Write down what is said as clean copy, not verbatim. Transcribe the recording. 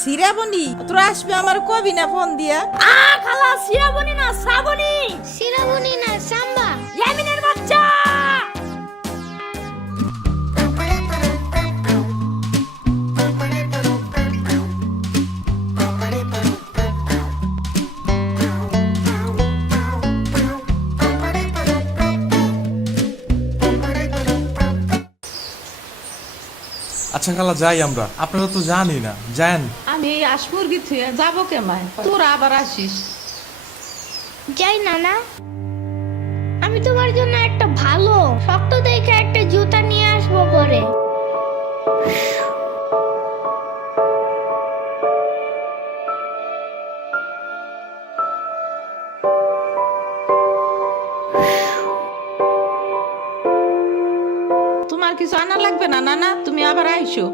শ্রাবণী তোরা আসবে আমার কবি না ফোন দিয়া? খালা শ্রাবণী না শ্রাবণী। শ্রাবণী না সাম্বা। ইয়ামিনের বাচ্চা। আচ্ছা খালা যাই আমরা, আপনারা তো জানি না, যান। আমি এই আসমুরগি থুয়ে যাবো কেমায়, তোরা আবার আসিস। যাই নানা, আমি তোমার জন্য একটা ভালো শক্ত দেখে একটা জুতা নিয়ে আসবো পরে। তোমার কিছু আনা লাগবে না নানা, তুমি আবার আইসো।